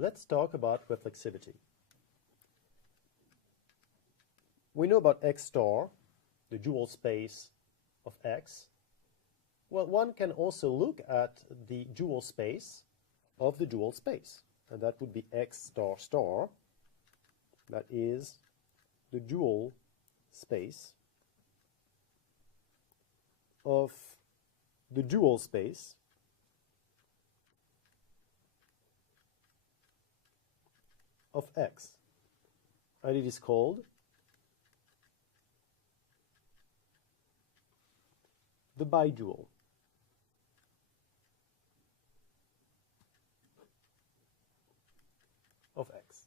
Let's talk about reflexivity. We know about X star, the dual space of X. Well, one can also look at the dual space of the dual space, and that would be X star star. That is the dual space of the dual space of X, and it is called the bidual of X.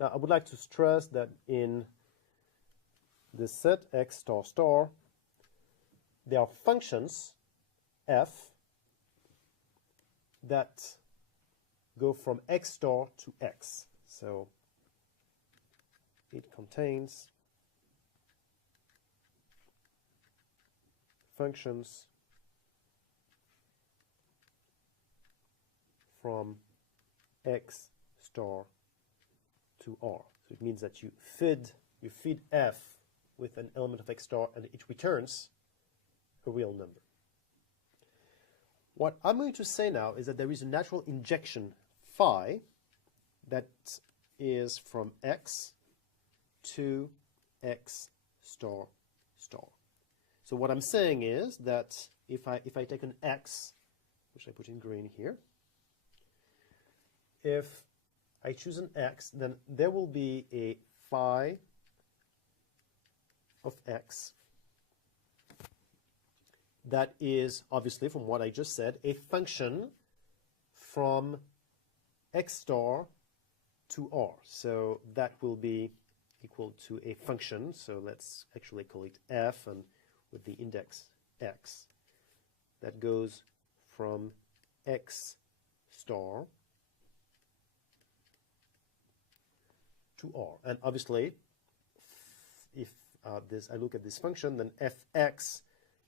Now, I would like to stress that in the set X star star, there are functions f that go from X star to X. So it contains functions from X star to R. So it means that you feed f with an element of X star and it returns a real number. What I'm going to say now is that there is a natural injection phi that is from X to X star star. So what I'm saying is that if I take an X, which I put in green here, if I choose an X, then there will be a phi of X that is, obviously, from what I just said, a function from X star to R. So that will be equal to a function. So let's actually call it f, and with the index x, that goes from X star to R. And obviously, if I look at this function, then fx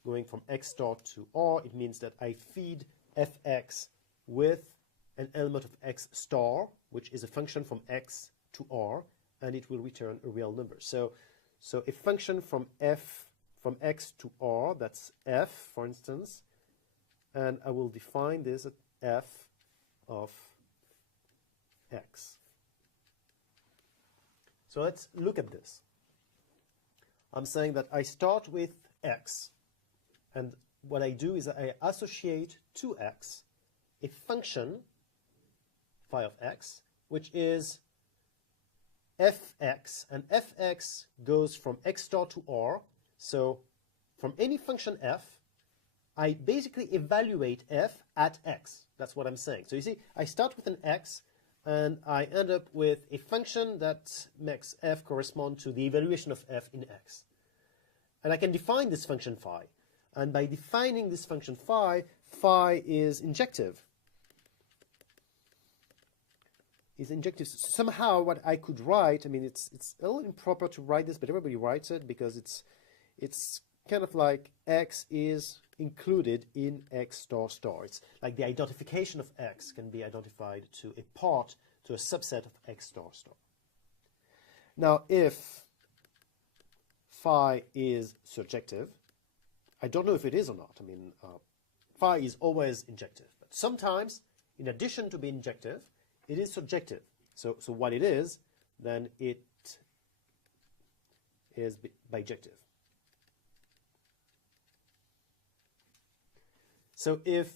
going from X star to R, it means that I feed fx with an element of X star, which is a function from X to R, and it will return a real number. So a function from X to R, that's f, for instance, and I will define this at f of X. So let's look at this. I'm saying that I start with X, and what I do is I associate to X a function, phi of X, which is fx, and fx goes from X star to R. So from any function f, I basically evaluate f at X. That's what I'm saying. So you see, I start with an X, and I end up with a function that makes f correspond to the evaluation of f in X. And I can define this function phi. And by defining this function phi, phi is injective. Somehow what I could write, I mean, it's a little improper to write this, but everybody writes it because it's kind of like X is included in X star star. It's like the identification of X can be identified to a part, to a subset of X star star. Now, if phi is surjective, I don't know if it is or not. I mean, phi is always injective, but sometimes, in addition to being injective, it is surjective. So what it is, then it is bijective. So if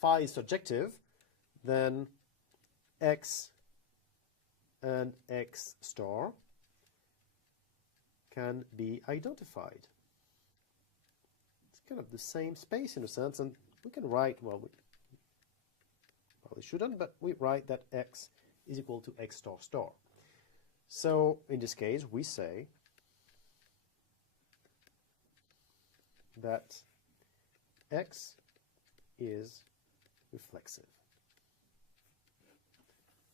phi is surjective, then X and X star can be identified. It's kind of the same space in a sense, and we can write, well, we probably shouldn't, but we write that X is equal to X star star. So in this case, we say that X is reflexive.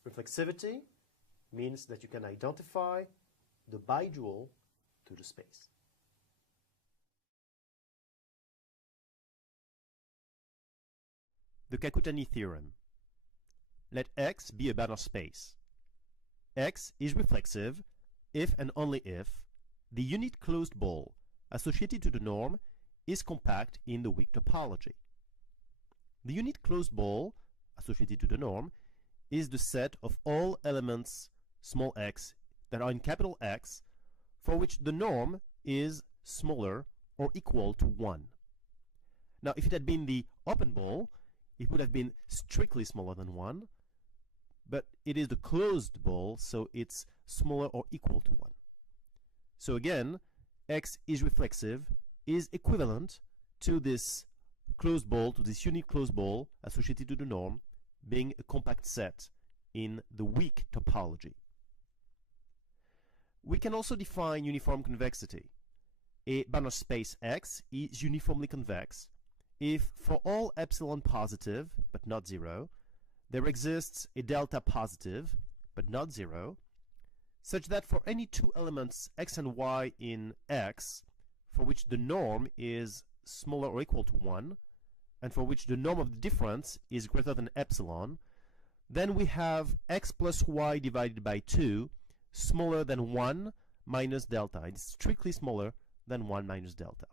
Reflexivity means that you can identify the bidual to the space. The Kakutani theorem. let X be a Banach space. X is reflexive if and only if the unit closed ball associated to the norm is compact in the weak topology. The unit closed ball associated to the norm is the set of all elements small x that are in capital X for which the norm is smaller or equal to 1. Now, if it had been the open ball, it would have been strictly smaller than 1, but it is the closed ball, so it's smaller or equal to 1. So again, X is reflexive is equivalent to this closed ball, to this unit closed ball associated to the norm, being a compact set in the weak topology. We can also define uniform convexity. A Banach space X is uniformly convex if for all epsilon positive, but not 0, there exists a delta positive, but not 0, such that for any two elements x and y in X, for which the norm is smaller or equal to 1, and for which the norm of the difference is greater than epsilon, then we have x plus y divided by 2 smaller than 1 minus delta. It's strictly smaller than 1 minus delta.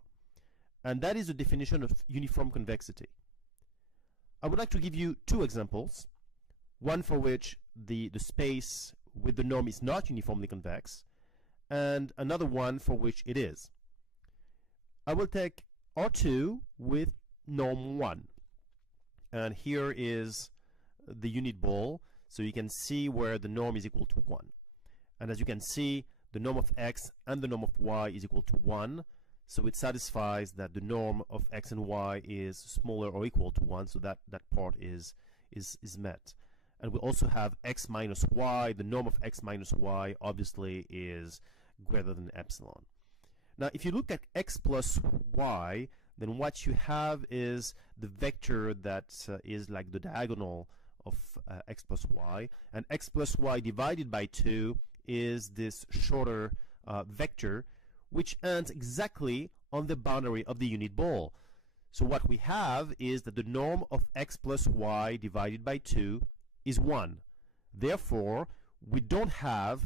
And that is the definition of uniform convexity. I would like to give you two examples, one for which the space with the norm is not uniformly convex, and another one for which it is. I will take R2 with norm 1. And here is the unit ball, so you can see where the norm is equal to 1. And as you can see, the norm of x and the norm of y is equal to 1, so it satisfies that the norm of x and y is smaller or equal to 1, so that part is met. And we also have x minus y. The norm of x minus y obviously is greater than epsilon. Now, if you look at x plus y, then what you have is the vector that is like the diagonal of x plus y, and x plus y divided by 2 is this shorter vector, which ends exactly on the boundary of the unit ball. So what we have is that the norm of x plus y divided by 2 is 1. Therefore, we don't have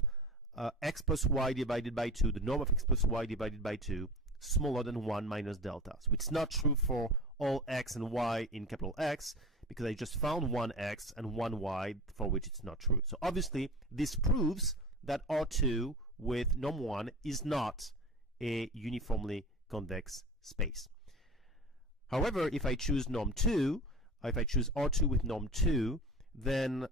x plus y divided by 2, the norm of x plus y divided by 2, smaller than 1 minus delta. So it's not true for all x and y in capital X, because I just found one x and one y for which it's not true. So obviously, this proves that R2 with norm 1 is not a uniformly convex space. However, if I choose norm 2, if I choose R2 with norm 2, then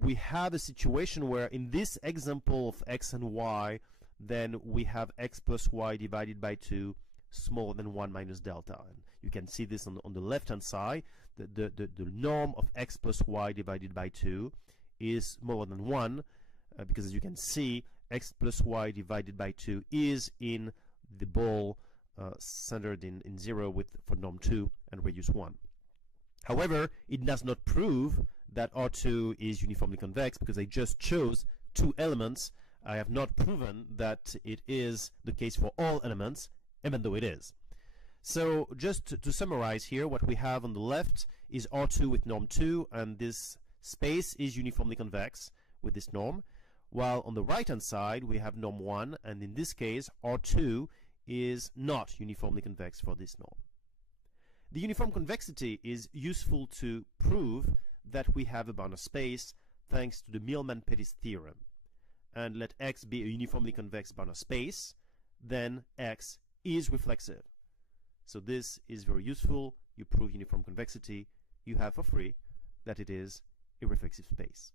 we have a situation where in this example of x and y, then we have x plus y divided by 2 smaller than 1 minus delta. And you can see this on the left-hand side. The norm of x plus y divided by 2 is smaller than 1, because as you can see, x plus y divided by 2 is in the ball centered in 0 for norm 2 and radius 1. However, it does not prove that R2 is uniformly convex, because I just chose two elements. I have not proven that it is the case for all elements, even though it is. So just to summarize here, what we have on the left is R2 with norm 2, and this space is uniformly convex with this norm, while on the right-hand side we have norm 1, and in this case R2 is not uniformly convex for this norm. The uniform convexity is useful to prove that we have a Banach space thanks to the Millman-Pettis theorem. And let X be a uniformly convex Banach space, then X is reflexive. So this is very useful. You prove uniform convexity. You have for free that it is a reflexive space.